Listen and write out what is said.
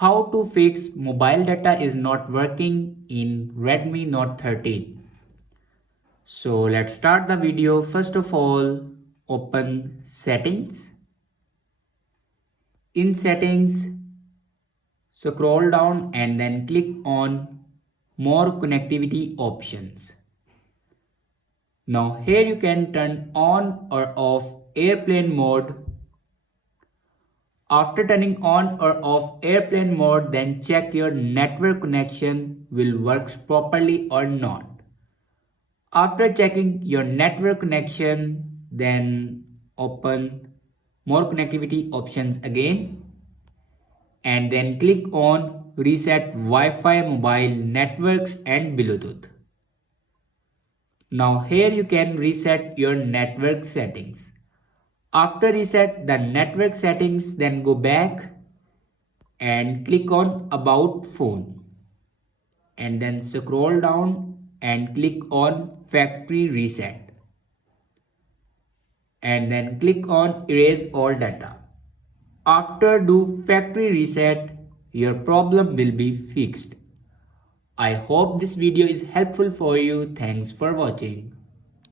How to fix mobile data is not working in Redmi Note 13. So let's start the video. First of all, open settings. In settings, scroll down and then click on more connectivity options. Now here you can turn on or off airplane mode. After turning on or off airplane mode, then check your network connection will work properly or not. After checking your network connection, then open more connectivity options again and then click on reset Wi-Fi mobile networks and Bluetooth. Now here you can reset your network settings. After reset the network settings, then go back and click on about phone and then scroll down and click on factory reset and then click on erase all data. After do factory reset, your problem will be fixed. I hope this video is helpful for you. Thanks for watching.